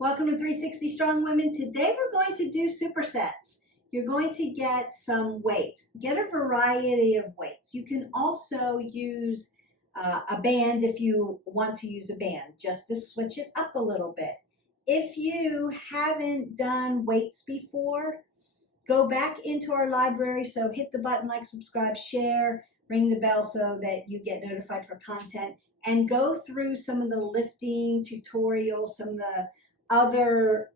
Welcome to 360 Strong Women. Today we're going to do supersets. You're going to get some weights. Get a variety of weights. You can also use a band if you want to use a band, just to switch it up a little bit. If you haven't done weights before, go back into our library. So hit the button, like, subscribe, share, ring the bell so that you get notified for content, and go through some of the lifting tutorials, some of the other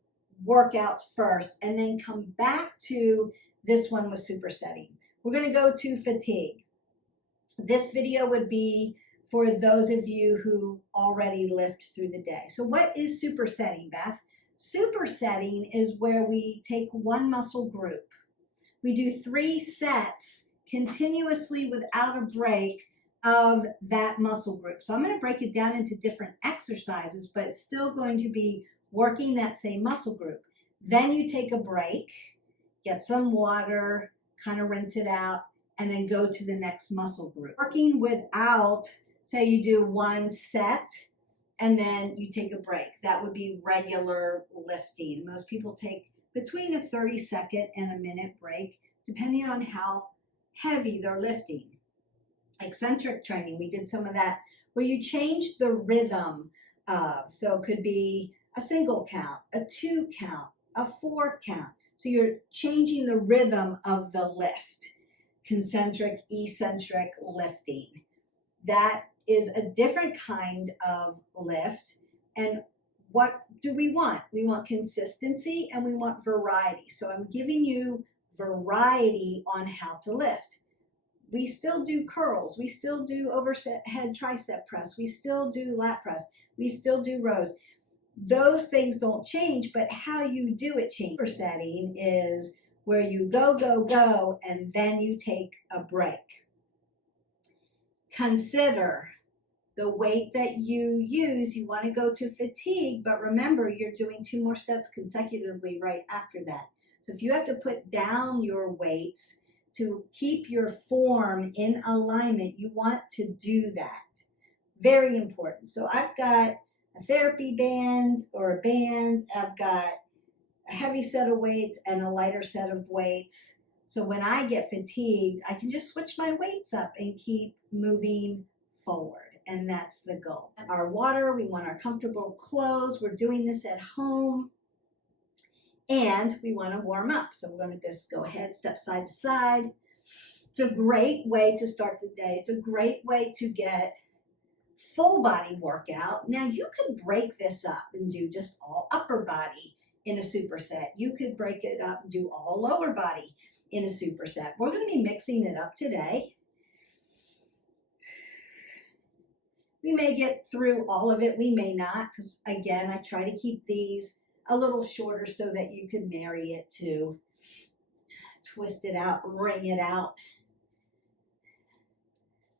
workouts first, and then come back to this one with supersetting. We're going to go to fatigue. This video would be for those of you who already lift through the day. So what is supersetting, Beth? Supersetting is where we take one muscle group. We do 3 sets continuously without a break of that muscle group. So I'm going to break it down into different exercises, but it's still going to be working that same muscle group. Then you take a break, get some water, kind of rinse it out, and then go to the next muscle group. Working without, say you do 1 set and then you take a break. That would be regular lifting. Most people take between a 30-second and a minute break, depending on how heavy they're lifting. Eccentric training, we did some of that where you change the rhythm of, so it could be a single count, a 2 count, a 4 count. So you're changing the rhythm of the lift. Concentric, eccentric lifting. That is a different kind of lift. And what do we want? We want consistency and we want variety. So I'm giving you variety on how to lift. We still do curls. We still do overhead tricep press. We still do lat press. We still do rows. Those things don't change, but how you do it changes. Supersetting is where you go, go, go, and then you take a break. Consider the weight that you use. You want to go to fatigue, but remember you're doing 2 more sets consecutively right after that. So if you have to put down your weights to keep your form in alignment, you want to do that. Very important. So I've got a therapy band or a band. I've got a heavy set of weights and a lighter set of weights. So when I get fatigued, I can just switch my weights up and keep moving forward. And that's the goal. Our water, we want our comfortable clothes. We're doing this at home. And we want to warm up. So we're going to just go ahead, step side to side. It's a great way to start the day. It's a great way to get full body workout. Now you could break this up and do just all upper body in a superset. You could break it up and do all lower body in a superset. We're going to be mixing it up today. We may get through all of it. We may not, because again, I try to keep these a little shorter so that you can marry it to twist it out, wring it out.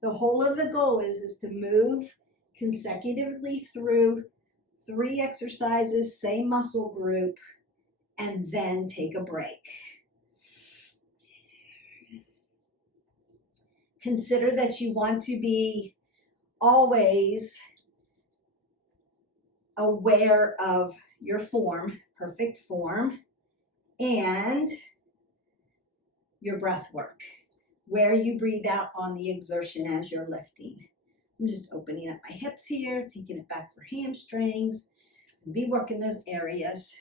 The whole of the goal is to move consecutively through 3 exercises, same muscle group, and then take a break. Consider that you want to be always aware of your form, perfect form, and your breath work, where you breathe out on the exertion as you're lifting. I'm just opening up my hips here, taking it back for hamstrings, and be working those areas,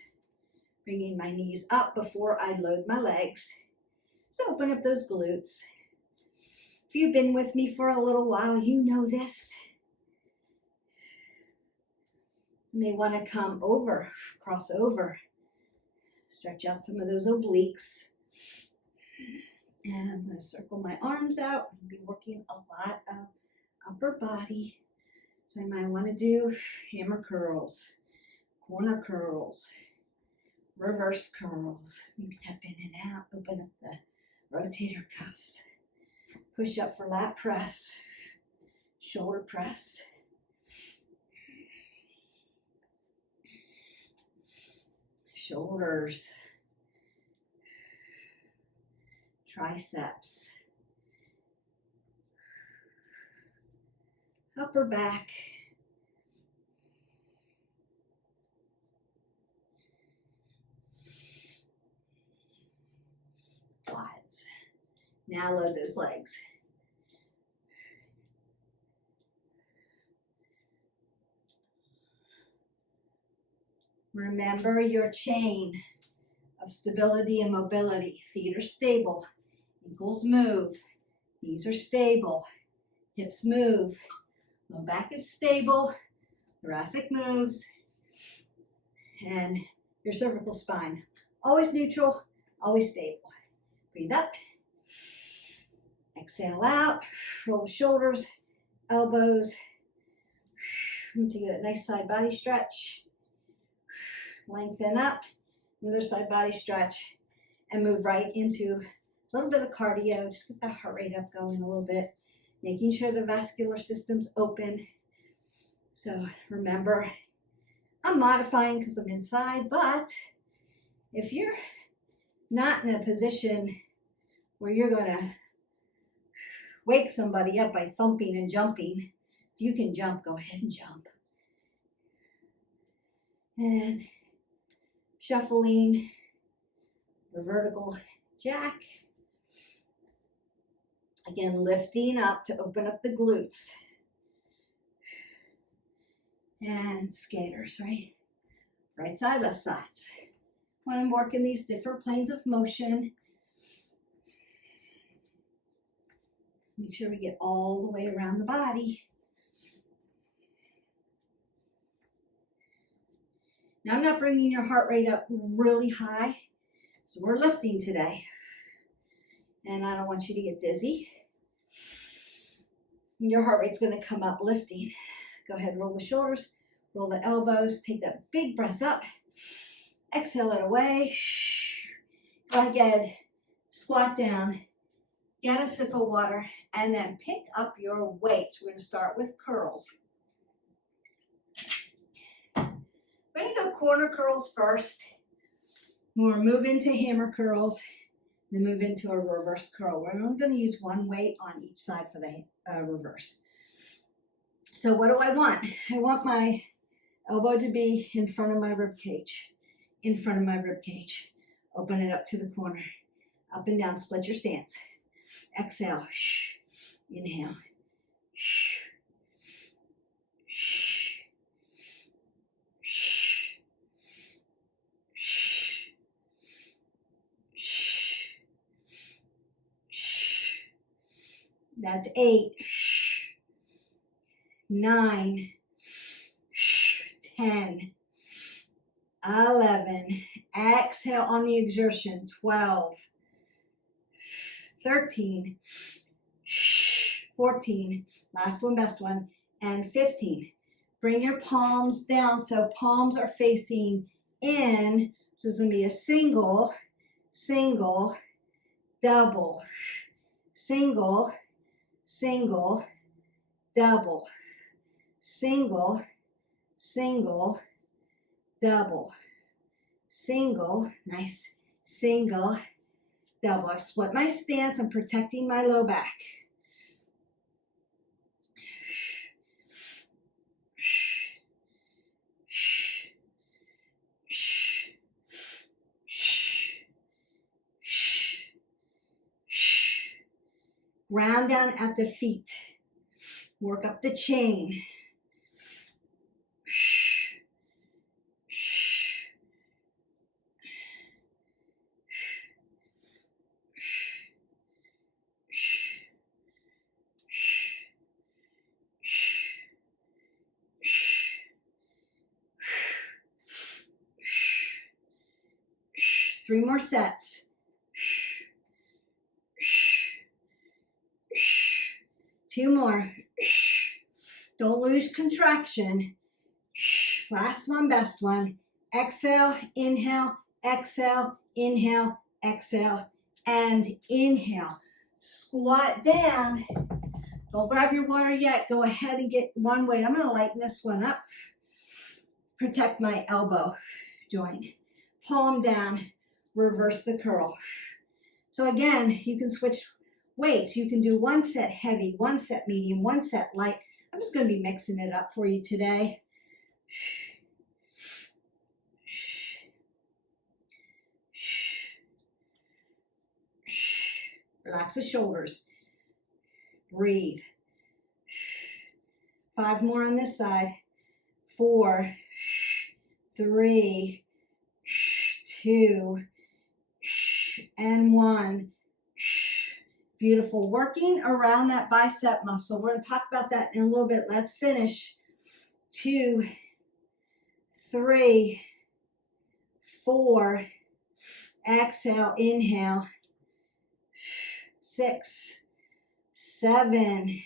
bringing my knees up before I load my legs. So open up those glutes. If you've been with me for a little while, you know this. You may want to come over, cross over, stretch out some of those obliques. And I'm going to circle my arms out and be working a lot of upper body. So I might want to do hammer curls, corner curls, reverse curls. Maybe tap in and out, open up the rotator cuffs. Push up for lat press, shoulder press. Shoulders, triceps, upper back, Now load those legs. Remember your chain of stability and mobility. Feet are stable, ankles move, knees are stable, hips move, low back is stable, thoracic moves, and your cervical spine. Always neutral, always stable. Breathe up, exhale out, roll the shoulders, elbows. I'm going to get a nice side body stretch. Lengthen up, another side body stretch, and move right into a little bit of cardio. Just get that heart rate up going a little bit, making sure the vascular system's open. So remember, I'm modifying because I'm inside, but if you're not in a position where you're going to wake somebody up by thumping and jumping, if you can jump, go ahead and jump. And shuffling, the vertical jack. Again, lifting up to open up the glutes. And skaters, right? Right side, left sides. When I'm working these different planes of motion, make sure we get all the way around the body. Now, I'm not bringing your heart rate up really high, so we're lifting today. And I don't want you to get dizzy. And your heart rate's going to come up lifting. Go ahead, roll the shoulders, roll the elbows, take that big breath up. Exhale it away. Go ahead, squat down, get a sip of water, and then pick up your weights. We're going to start with curls. We're going to go corner curls first. We'll move into hammer curls, then move into a reverse curl. We're only going to use one weight on each side for the reverse. So what do I want? I want my elbow to be in front of my rib cage. In front of my rib cage. Open it up to the corner. Up and down, split your stance. Exhale. Inhale. That's 8, 9, 10, 11. Exhale on the exertion. 12, 13, 14. Last one, best one. And 15. Bring your palms down so palms are facing in. So it's going to be a single, single, double, single, single, double, single, single, double, single, nice, single, double. I've split my stance. I'm protecting my low back. Ground down at the feet. Work up the chain. Three more sets. Two more. Don't lose contraction. Last one, best one. Exhale, inhale, exhale, inhale, exhale, and inhale. Squat down. Don't grab your water yet. Go ahead and get one weight. I'm going to lighten this one up. Protect my elbow joint. Palm down. Reverse the curl. So again, you can switch weights. You can do one set heavy, one set medium, one set light. I'm just going to be mixing it up for you today. Relax the shoulders. Breathe. 5 more on this side. 4, 3, 2, and 1. Beautiful. Working around that bicep muscle. We're going to talk about that in a little bit. Let's finish. 2, 3, 4. Exhale, inhale. 6, 7,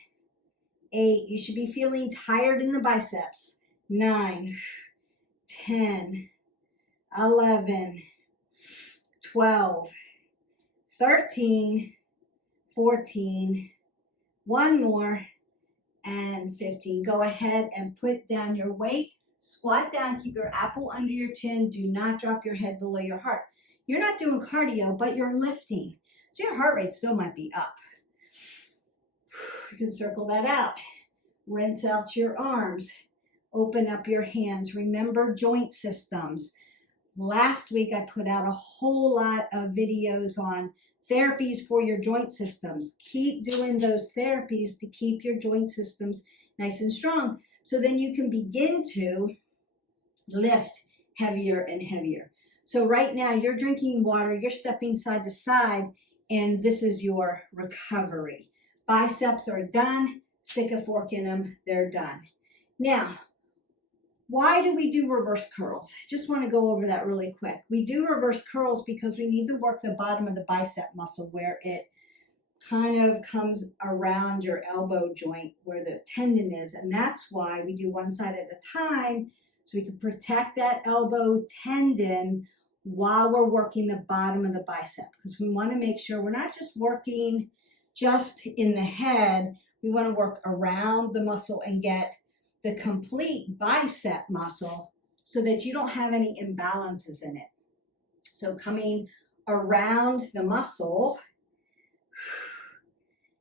8. You should be feeling tired in the biceps. 9, 10, 11, 12, 13, 14, 1 more, and 15. Go ahead and put down your weight. Squat down, keep your apple under your chin. Do not drop your head below your heart. You're not doing cardio, but you're lifting. So your heart rate still might be up. You can circle that out. Rinse out your arms. Open up your hands. Remember joint systems. Last week I put out a whole lot of videos on therapies for your joint systems. Keep doing those therapies to keep your joint systems nice and strong. So then you can begin to lift heavier and heavier. So right now you're drinking water, you're stepping side to side, and this is your recovery. Biceps are done. Stick a fork in them. They're done. Now, why do we do reverse curls? Just want to go over that really quick. We do reverse curls because we need to work the bottom of the bicep muscle where it kind of comes around your elbow joint where the tendon is. And that's why we do one side at a time, so we can protect that elbow tendon while we're working the bottom of the bicep. Because we want to make sure we're not just working just in the head. We want to work around the muscle and get the complete bicep muscle so that you don't have any imbalances in it. So coming around the muscle,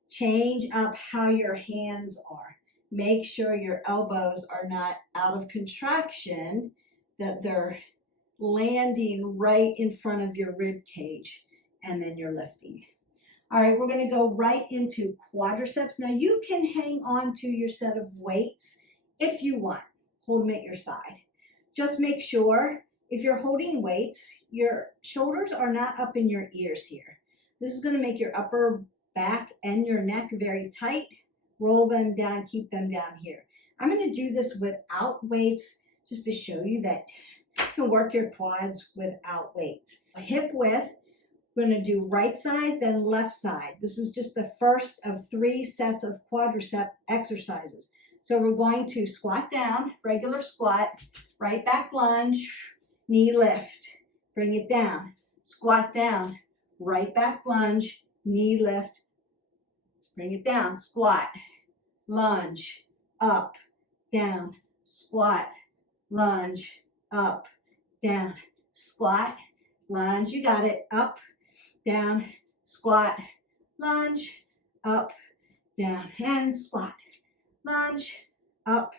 change up how your hands are. Make sure your elbows are not out of contraction, that they're landing right in front of your rib cage, and then you're lifting. All right, we're going to go right into quadriceps. Now you can hang on to your set of weights if you want. Hold them at your side. Just make sure if you're holding weights, your shoulders are not up in your ears here. This is going to make your upper back and your neck very tight. Roll them down, keep them down here. I'm going to do this without weights just to show you that you can work your quads without weights. Hip width, we're going to do right side, then left side. This is just the first of 3 sets of quadricep exercises. So we're going to squat down, regular squat, right back lunge, knee lift, bring it down. Squat down, right back lunge, knee lift, bring it down. Squat, lunge, up, down, squat, lunge, up, down, squat, lunge. You got it. Up, down, squat, lunge, up, down, and squat, lunge, up,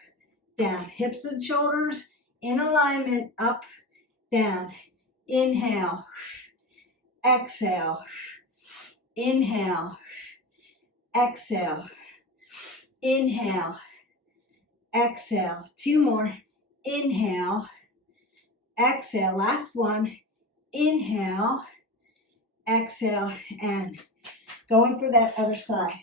down. Hips and shoulders in alignment, up, down. Inhale, exhale, inhale, exhale, inhale, exhale. 2 more. Inhale, exhale. Last one. Inhale, exhale, and going for that other side.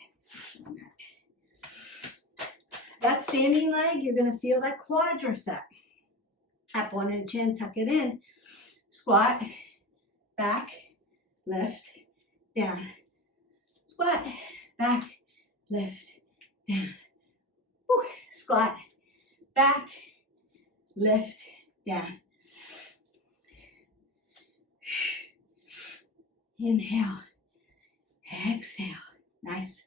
That standing leg, you're going to feel that quadricep. Tap one in the chin, tuck it in. Squat, back, lift, down. Squat, back, lift, down. Woo. Squat, back, lift, down. Inhale, exhale. Nice.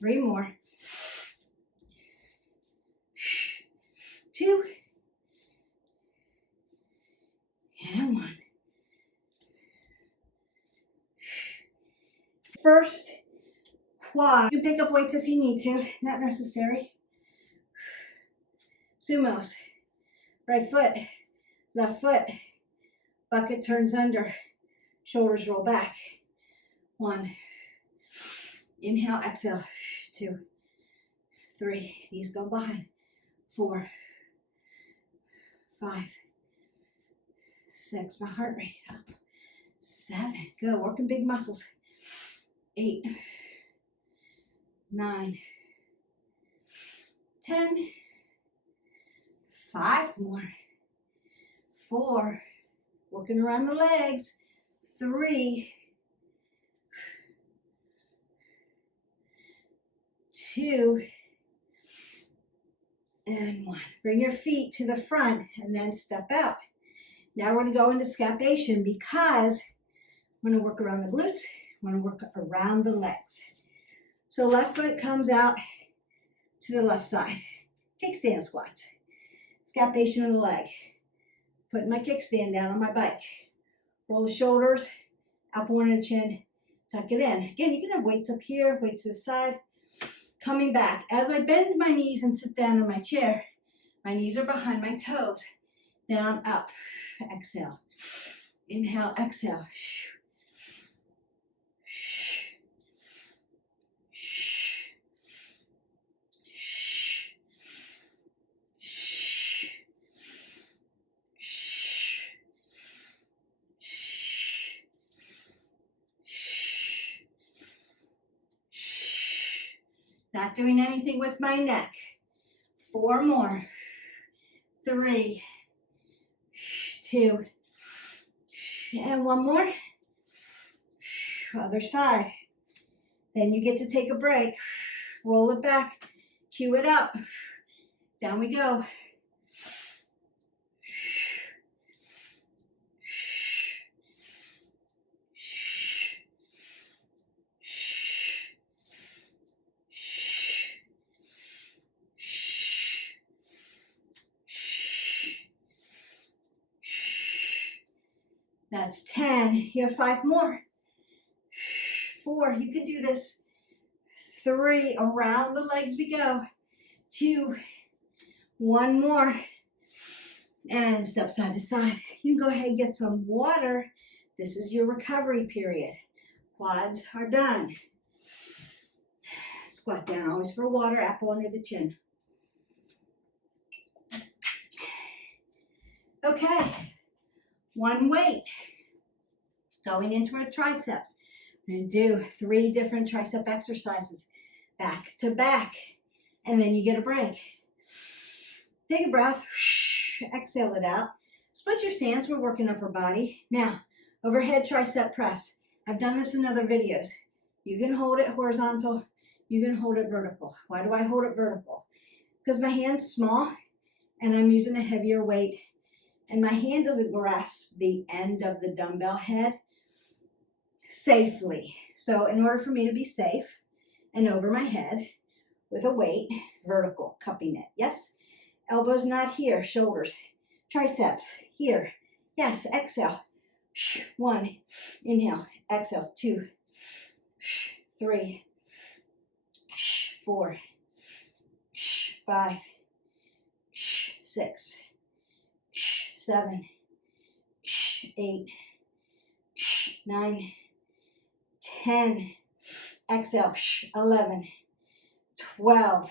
3 more. 2. And 1. First quad. You can pick up weights if you need to, not necessary. Sumos. Right foot, left foot. Bucket turns under. Shoulders roll back. 1. Inhale, exhale. 2, 3. Knees go behind. 4, 5, 6. My heart rate up. 7. Good. Working big muscles. 8, 9, 10. 5 more. 4. Working around the legs. 3, 2, and 1. Bring your feet to the front and then step out. Now we're going to go into scapation because we're going to work around the glutes. We're going to work around the legs. So left foot comes out to the left side. Kickstand squats. Scapation of the leg. Putting my kickstand down on my bike. Roll the shoulders, up one of the chin, tuck it in. Again, you can have weights up here, weights to the side. Coming back. As I bend my knees and sit down in my chair, my knees are behind my toes. Down, up. Exhale. Inhale, exhale. Not doing anything with my neck. 4 more. 3, 2, and 1 more. Other side. Then you get to take a break. Roll it back. Cue it up. Down we go. That's 10. You have 5 more. 4. You can do this. 3. Around the legs we go. 2. 1 more. And step side to side. You can go ahead and get some water. This is your recovery period. Quads are done. Squat down. Always for water. Apple under the chin. Okay. 1 weight. Going into our triceps. We're going to do 3 different tricep exercises. Back to back. And then you get a break. Take a breath. Exhale it out. Split your stance. We're working upper body. Now, overhead tricep press. I've done this in other videos. You can hold it horizontal. You can hold it vertical. Why do I hold it vertical? Because my hand's small and I'm using a heavier weight. And my hand doesn't grasp the end of the dumbbell head safely. So in order for me to be safe and over my head with a weight, vertical, cupping it. Yes? Elbows not here, shoulders. Triceps here. Yes, exhale. 1, inhale, exhale. 2, 3, 4, 5, 6, 7, 8, 9, 10. Exhale. 11, 12,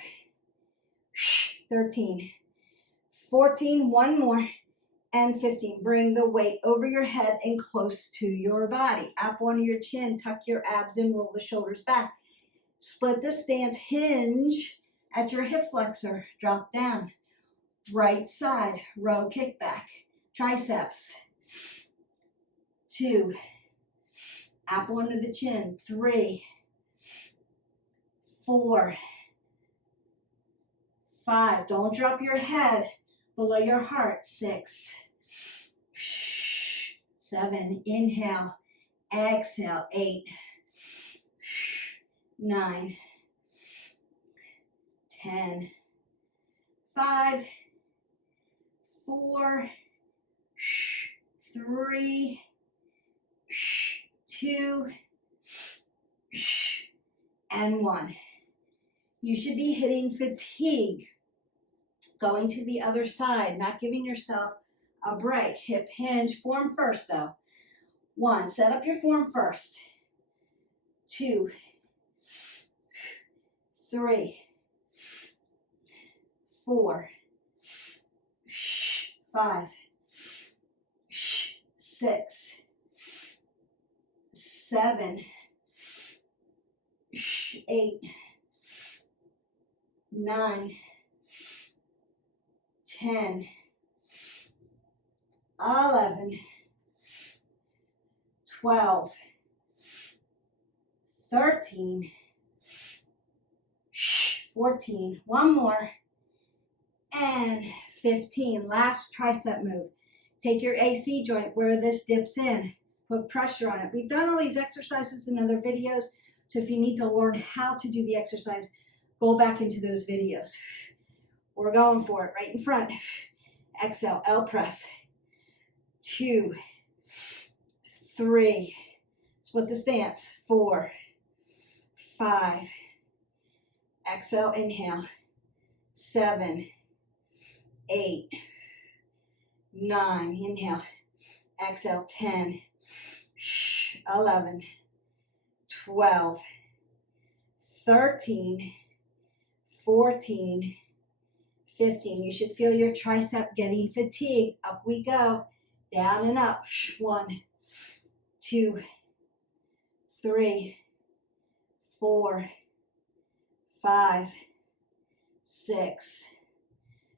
13, 14. 1 more. And 15. Bring the weight over your head and close to your body. Up onto your chin. Tuck your abs in. Roll the shoulders back. Split the stance. Hinge at your hip flexor. Drop down. Right side. Row kickback. Triceps. 2. Apple under the chin. 3, 4, 5. Don't drop your head below your heart. 6, 7. inhale, exhale. 8, 9, 10, 5, 4, 3, 2, and 1. You should be hitting fatigue. Going to the other side, not giving yourself a break. Hip hinge, form first though. 1, set up your form first. 2, 3, 4, 5, 6, 7, 8, 9, 10, 11, 12, 13, 14, one more, and 15. Last tricep move. Take your AC joint where this dips in. Put pressure on it. We've done all these exercises in other videos, so if you need to learn how to do the exercise, go back into those videos. We're going for it right in front. Exhale, L press. 2, 3, split the stance. 4, 5, exhale, inhale. 7, 8, 9, inhale. Exhale, 10, 11, 12, 13, 14, 15. You should feel your tricep getting fatigued. Up we go. Down and up. 1, 2, 3, 4, 5, 6,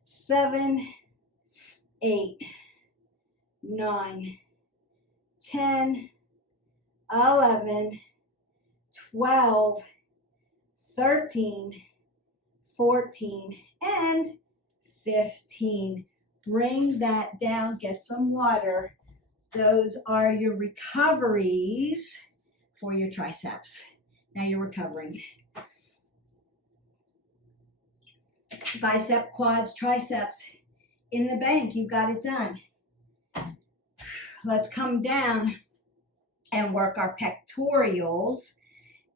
7, 8, 9, 10, 11, 12, 13, 14, and 15. Bring that down, get some water. Those are your recoveries for your triceps. Now you're recovering. Bicep, quads, triceps. In the bank, you've got it done. Let's come down and work our pectorals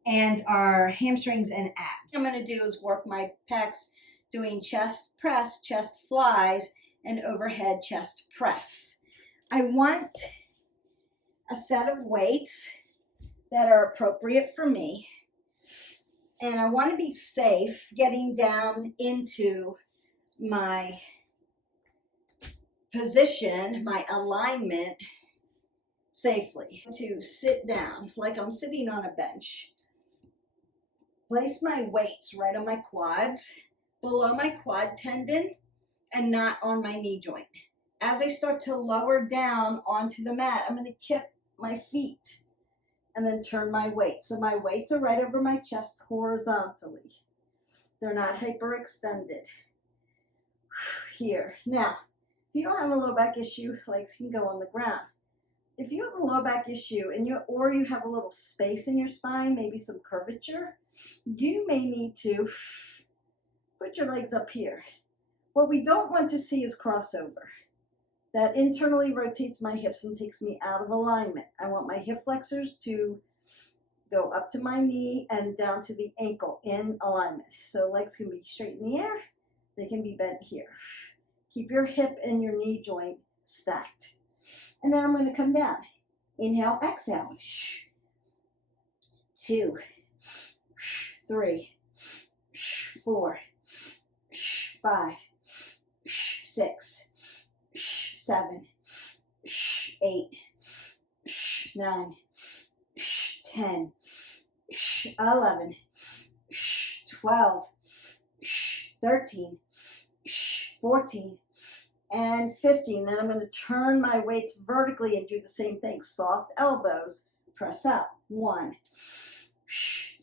and our hamstrings and abs. What I'm going to do is work my pecs doing chest press, chest flies, and overhead chest press. I want a set of weights that are appropriate for me, and I want to be safe getting down into my position, my alignment safely. To sit down like I'm sitting on a bench. Place my weights right on my quads, below my quad tendon, and not on my knee joint. As I start to lower down onto the mat, I'm going to kick my feet and then turn my weights. So my weights are right over my chest horizontally. They're not hyperextended. Here. Now, if you don't have a low back issue, legs can go on the ground. If you have a low back issue and you have a little space in your spine, maybe some curvature, you may need to put your legs up here. What we don't want to see is crossover. That internally rotates my hips and takes me out of alignment. I want my hip flexors to go up to my knee and down to the ankle in alignment. So legs can be straight in the air. They can be bent here. Keep your hip and your knee joint stacked. And then I'm going to come down. Inhale, exhale. 2, 3, 4, 5, 6, 7, 8, 9, 10, 11, 12, 13, 14, and 15. Then I'm going to turn my weights vertically and do the same thing. Soft elbows, press up. 1,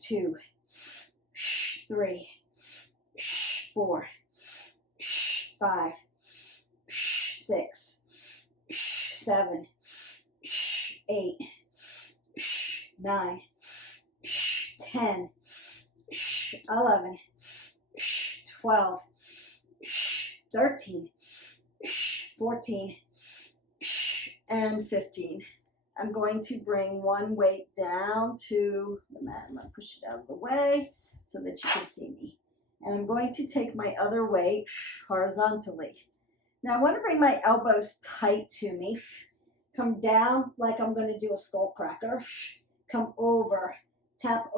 2, 3, 4, 5, 6, 7, 8, 9, 10, 11, 12, 13, 14, and 15. I'm going to bring one weight down to the mat. I'm going to push it out of the way so that you can see me. And I'm going to take my other weight horizontally. Now I want to bring my elbows tight to me. Come down like I'm going to do a skull cracker. Come over, tap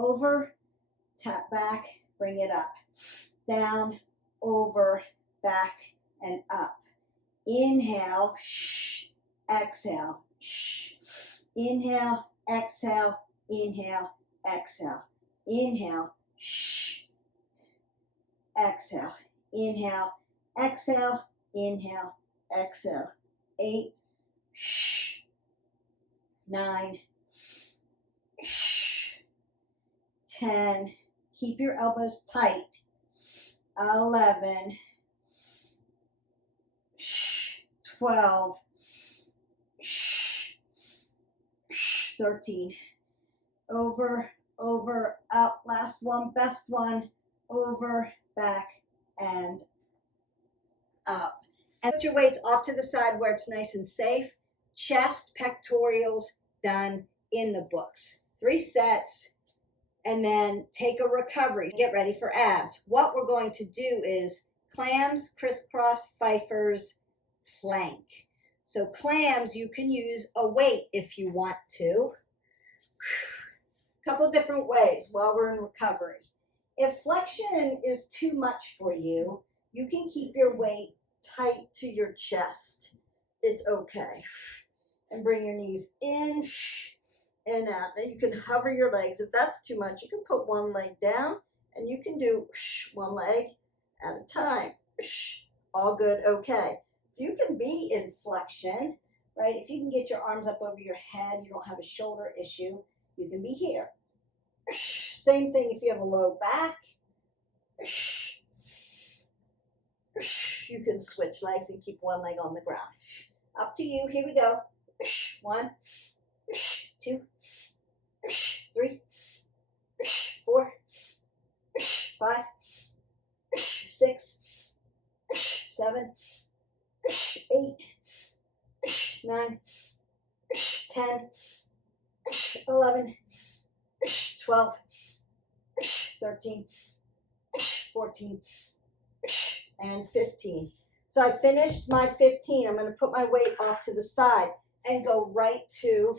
back, bring it up. Down, over, back, and up. Inhale, exhale. Inhale, exhale, inhale, exhale. Inhale, exhale. Inhale, exhale, inhale, exhale. 8, 9, 10. Keep your elbows tight. 11, 12, 13. Over, up. Last one, best one. Over, back, and up. And put your weights off to the side where it's nice and safe. Chest, pectorials, done in the books. 3 sets. And then take a recovery. Get ready for abs. What we're going to do is clams, crisscross, piffers, plank. So clams, you can use a weight if you want to. Couple different ways while we're in recovery. If flexion is too much for you, you can keep your weight tight to your chest. It's okay. And bring your knees in and out. Now you can hover your legs. If that's too much, you can put one leg down and you can do one leg at a time. All good, okay. You can be in flexion, right? If you can get your arms up over your head, you don't have a shoulder issue, you can be here. Same thing if you have a low back. You can switch legs and keep one leg on the ground. Up to you, here we go. 1, 2, 3, 4, 5, 6, 7, 8, 9, 10, 11, 12, 13, 14, and 15. So I finished my 15. I'm going to put my weight off to the side and go right to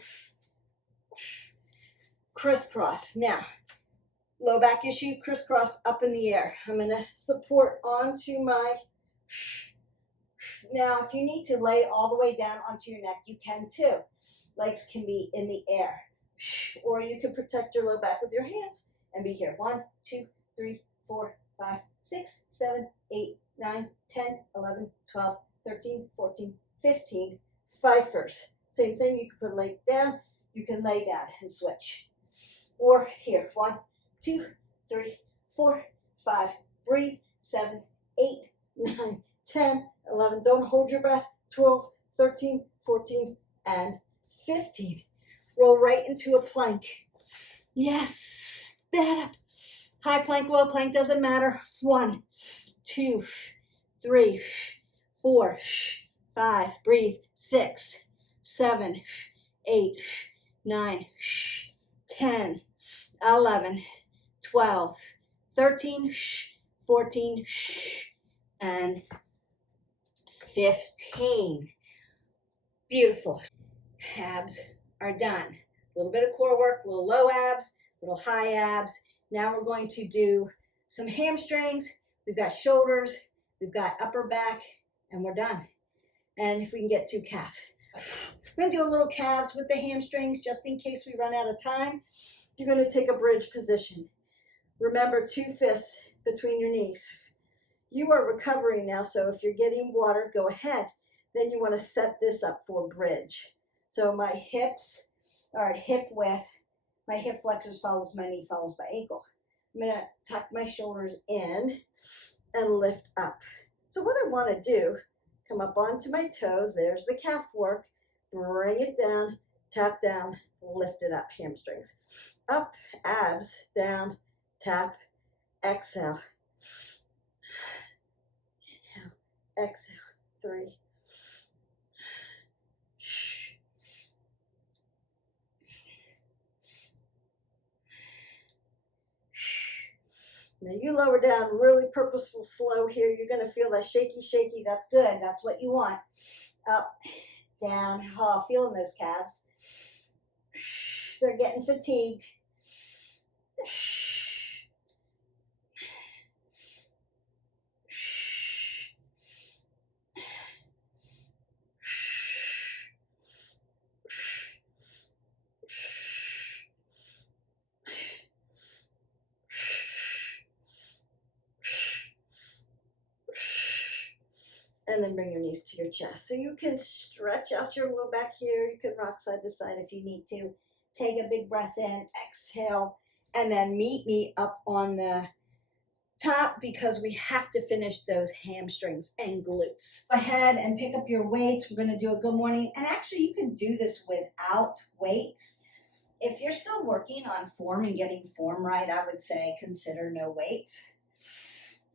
crisscross. Now, low back issue, crisscross up in the air. I'm going to support onto my, now if you need to lay all the way down onto your neck, you can too. Legs can be in the air. Or you can protect your low back with your hands and be here. 1, 2, 3, 4, 5, 6, 7, 8, 9, 10, 11, 12, 13, 14, 15. Piffers. Same thing, you can put a leg down, you can lay down and switch. Or here, 1, 2, 3, 4, 5. Breathe. 7, 8, 9, 10, 11. Don't hold your breath. 12, 13, 14, and 15. Roll right into a plank. Yes, stand up. High plank, low plank, doesn't matter. 1, 2, 3, 4, 5. Breathe. 6, 7, 8, 9, 10, 11, 12, 13, 14, and 15. Beautiful. Abs are done. A little bit of core work, a little low abs, a little high abs. Now we're going to do some hamstrings. We've got shoulders, we've got upper back, and we're done. And if we can get 2 calves. We're going to do a little calves with the hamstrings just in case we run out of time. You're going to take a bridge position. Remember, 2 fists between your knees. You are recovering now, so if you're getting water, go ahead. Then you want to set this up for bridge. So my hips are at hip width. My hip flexors follows my knee, follows my ankle. I'm going to tuck my shoulders in and lift up. So what I want to do, come up onto my toes. There's the calf work. Bring it down, tap down, lift it up, hamstrings. Up, abs, down, tap, exhale. Inhale, exhale, 3. Now you lower down really purposeful slow here. You're going to feel that shaky, shaky. That's good. That's what you want. Up, down. Oh, feeling those calves. They're getting fatigued. And then bring your knees to your chest. So you can stretch out your low back here. You can rock side to side if you need to. Take a big breath in, exhale, and then meet me up on the top because we have to finish those hamstrings and glutes. Go ahead and pick up your weights. We're going to do a good morning. And actually, you can do this without weights. If you're still working on form and getting form right, I would say consider no weights.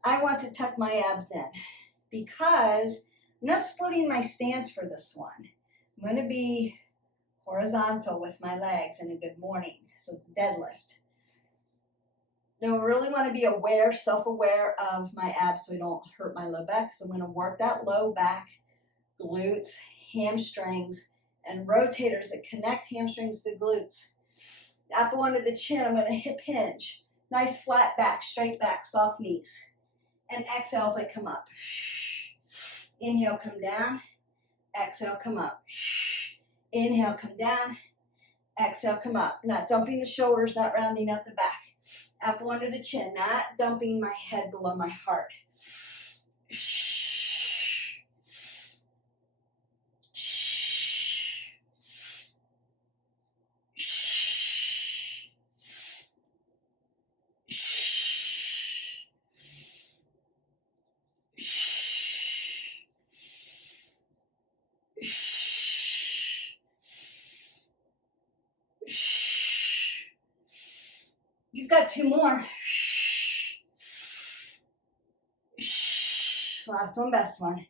I want to tuck my abs in because I'm not splitting my stance for this one. I'm going to be horizontal with my legs in a good morning. So it's deadlift. Now I really want to be aware, self-aware of my abs so I don't hurt my low back. So I'm going to work that low back, glutes, hamstrings, and rotators that connect hamstrings to glutes. Apple under the chin, I'm going to hip hinge. Nice flat back, straight back, soft knees. And exhale as I come up. Inhale, come down. Exhale, come up. Inhale, come down. Exhale, come up. Not dumping the shoulders, not rounding out the back. Apple under the chin, not dumping my head below my heart. You've got 2 more. Last one, best one.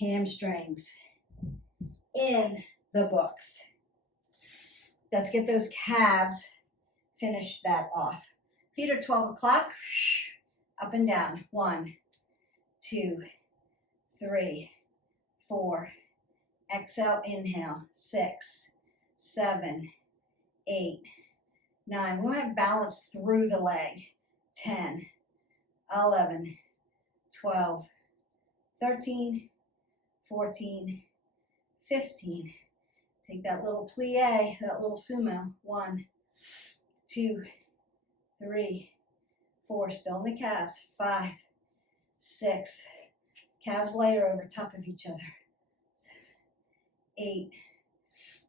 Hamstrings in the books. Let's get those calves, finish that off. Feet are 12 o'clock. Up and down. 1, 2, 3, 4. Exhale, inhale. 6, 7, 8, 9. We want to balance through the leg. 10, 11, 12, 13, 14, 15. Take that little plie, that little sumo. 1, 2, 3, 4. Still in the calves. 5, 6. Calves layer over top of each other. 7, 8,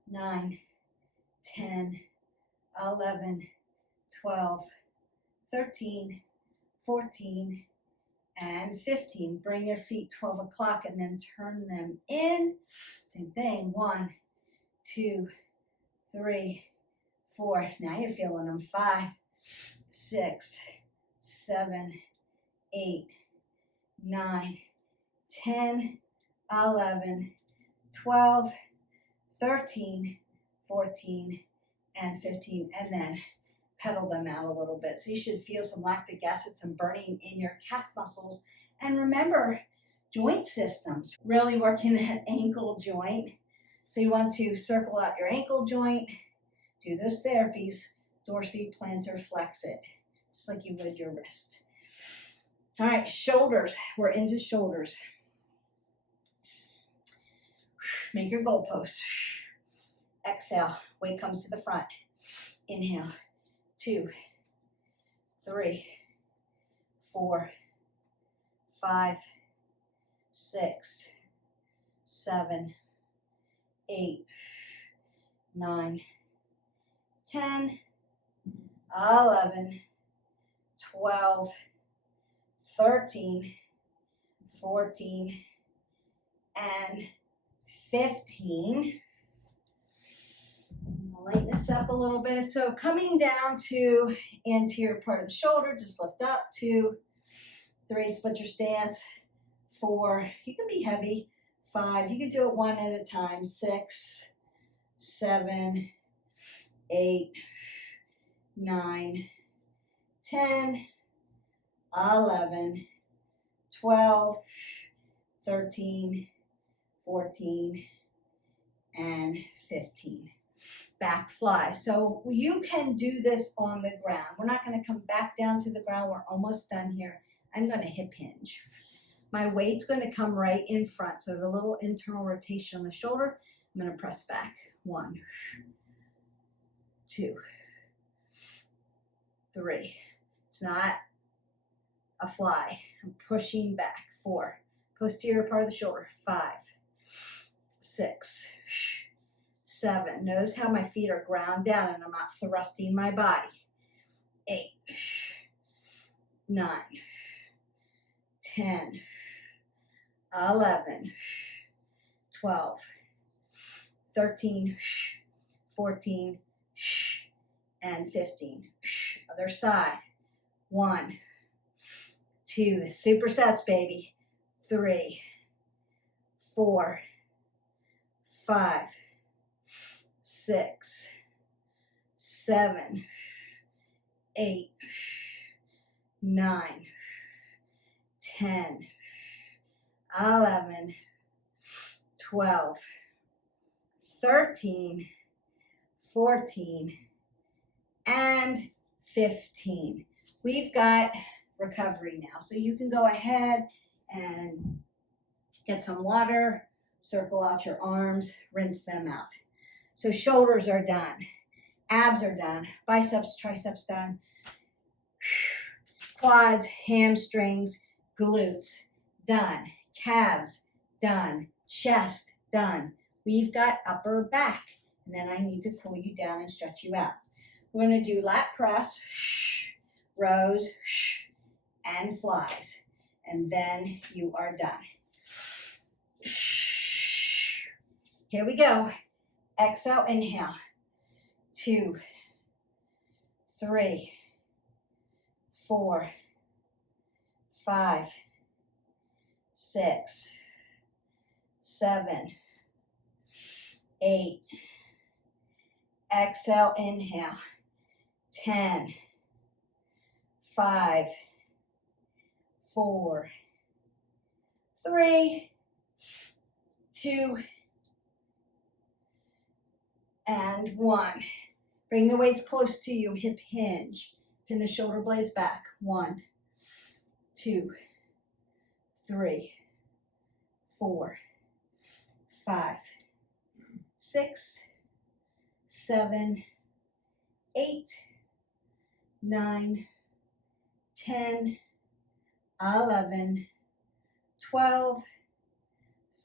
9, 10, 11, 12, 13, 14, and 15. Bring your feet 12 o'clock and then turn them in. Same thing. 1, 2, 3, 4. Now you're feeling them. 5, 6, 7, 8, 9, 10, 11, 12, 13, 14, and 15. And then pedal them out a little bit. So you should feel some lactic acid, some burning in your calf muscles. And remember, joint systems, really working that ankle joint. So you want to circle out your ankle joint, do those therapies, dorsiplantar flex it, just like you would your wrist. All right, shoulders. We're into shoulders. Make your goalpost. Exhale, weight comes to the front. Inhale. 2, 3, 4, 5, 6, 7, 8, 9, 10, 11, 12, 13, 14, and 15. Lighten this up a little bit. So coming down to anterior part of the shoulder, just lift up. 2, 3, split your stance. 4, you can be heavy. 5, you can do it one at a time. 6, 7, 8, 9, 10, 11, 12, 13, 14, and 15. Back fly. So you can do this on the ground. We're not going to come back down to the ground. We're almost done here. I'm going to hip hinge. My weight's going to come right in front. So a little internal rotation on the shoulder. I'm going to press back. 1, 2, 3. It's not a fly. I'm pushing back. 4. Posterior part of the shoulder. 5, 6, 7. Notice how my feet are ground down and I'm not thrusting my body. 8, 9, 10, 11, 12, 13, 14, and 15. Other side. 1, 2, supersets, baby. 3, 4, 5, 6, 7, 8, 9, 10, 11, 12, 13, 14, and 15. We've got recovery now. So you can go ahead and get some water, circle out your arms, rinse them out. So shoulders are done, abs are done, biceps, triceps done, quads, hamstrings, glutes done, calves done, chest done. We've got upper back, and then I need to cool you down and stretch you out. We're going to do lat press, rows, and flies, and then you are done. Here we go. Exhale, inhale. 2, 3, 4, 5, 6, 7, 8. Exhale, inhale. 10, 5, 4, 3, 2, and 1. Bring the weights close to you, hip hinge. Pin the shoulder blades back. 1, 2, 3, 4, 5, 6, 7, 8, 9, 10, 11, 12,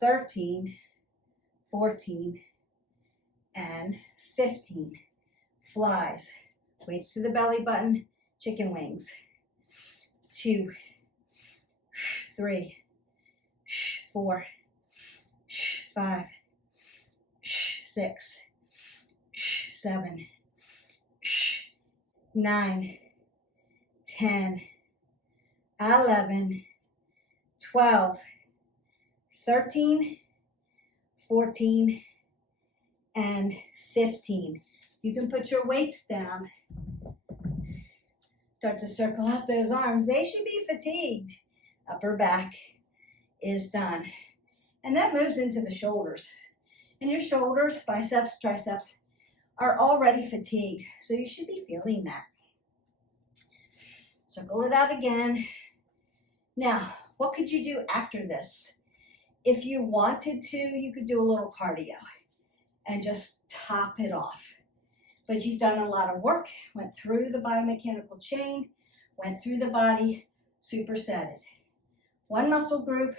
13, 14, and 15. Flies. Weights to the belly button, chicken wings. 2, 3, 4, 5, 6, 7, 9, 10, 11, 12, 13, 14, and 15. You can put your weights down. Start to circle out those arms. They should be fatigued. Upper back is done. And that moves into the shoulders. And your shoulders, biceps, triceps are already fatigued. So you should be feeling that. Circle it out again. Now, what could you do after this? If you wanted to, you could do a little cardio and just top it off. But you've done a lot of work, went through the biomechanical chain, went through the body, supersetted. 1 muscle group,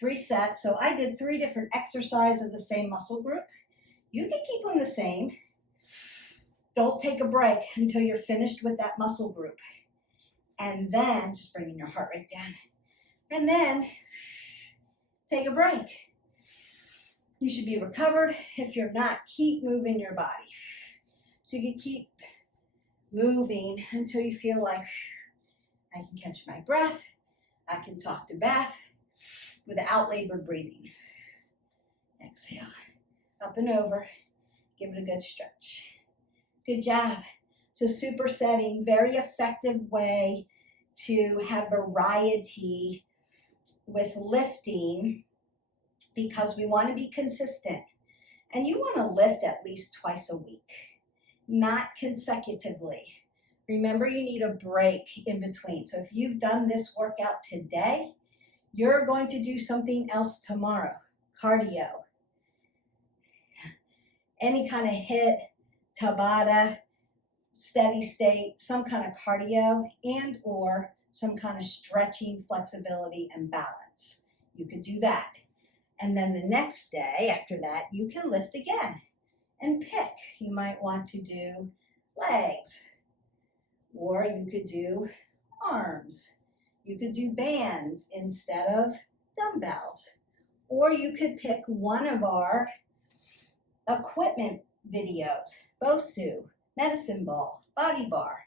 3 sets. So I did 3 different exercises of the same muscle group. You can keep them the same. Don't take a break until you're finished with that muscle group. And then, just bringing your heart rate down. And then, take a break. You should be recovered. If you're not, keep moving your body. So you can keep moving until you feel like I can catch my breath. I can talk to Beth without labored breathing. Exhale, up and over. Give it a good stretch. Good job. So supersetting, very effective way to have variety with lifting because we want to be consistent. And you want to lift at least twice a week, not consecutively. Remember, you need a break in between. So if you've done this workout today, you're going to do something else tomorrow. Cardio. Any kind of HIIT, Tabata, steady state, some kind of cardio and or some kind of stretching, flexibility, and balance. You could do that. And then the next day after that, you can lift again and pick. You might want to do legs, or you could do arms. You could do bands instead of dumbbells. Or you could pick one of our equipment videos, BOSU, medicine ball, body bar,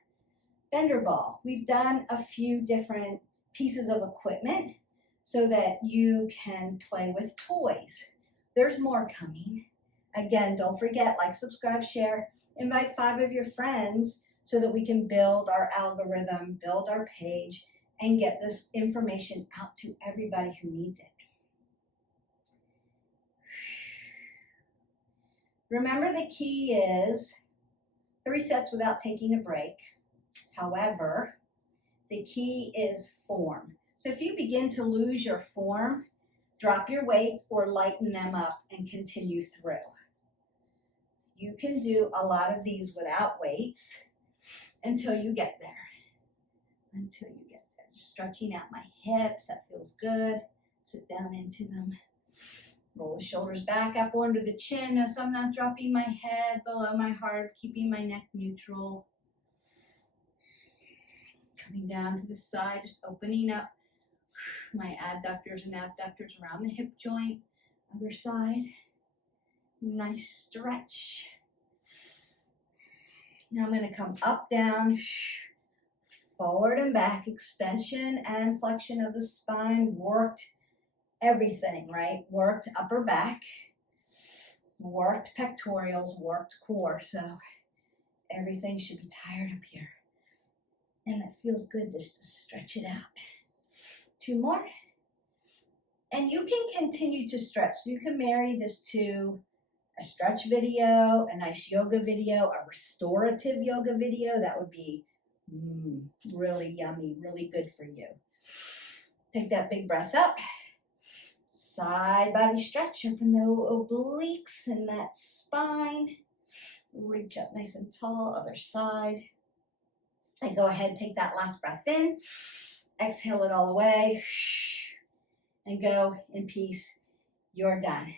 bender ball. We've done a few different pieces of equipment so that you can play with toys. There's more coming. Again, don't forget, like, subscribe, share, invite 5 of your friends so that we can build our algorithm, build our page, and get this information out to everybody who needs it. Remember, the key is 3 sets without taking a break. However, the key is form. So if you begin to lose your form, drop your weights or lighten them up and continue through. You can do a lot of these without weights until you get there. Until you get there. Just stretching out my hips, that feels good. Sit down into them. Roll the shoulders back up under the chin so I'm not dropping my head below my heart, keeping my neck neutral. Coming down to the side, just opening up my adductors and abductors around the hip joint. Other side. Nice stretch. Now I'm going to come up, down, forward and back, extension and flexion of the spine. Worked everything, right? Worked upper back, worked pectorials, worked core. So everything should be tired up here. And it feels good just to stretch it out. 2 more. And you can continue to stretch. So you can marry this to a stretch video, a nice yoga video, a restorative yoga video. That would be really yummy, really good for you. Take that big breath up. Side body stretch. Open the obliques and that spine. Reach up nice and tall. Other side. And go ahead and take that last breath in. Exhale it all the way. And go in peace. You're done.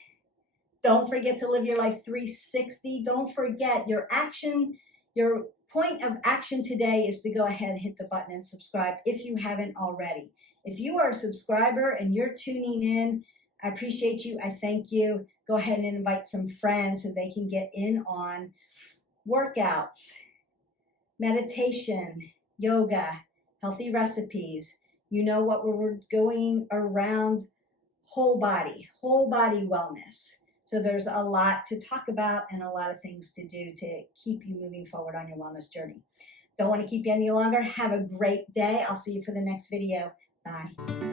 Don't forget to live your life 360. Don't forget your action, your point of action today is to go ahead and hit the button and subscribe if you haven't already. If you are a subscriber and you're tuning in, I appreciate you. I thank you. Go ahead and invite some friends so they can get in on workouts, meditation, yoga, healthy recipes. You know what, we're going around whole body wellness. So there's a lot to talk about and a lot of things to do to keep you moving forward on your wellness journey. Don't want to keep you any longer. Have a great day. I'll see you for the next video. Bye.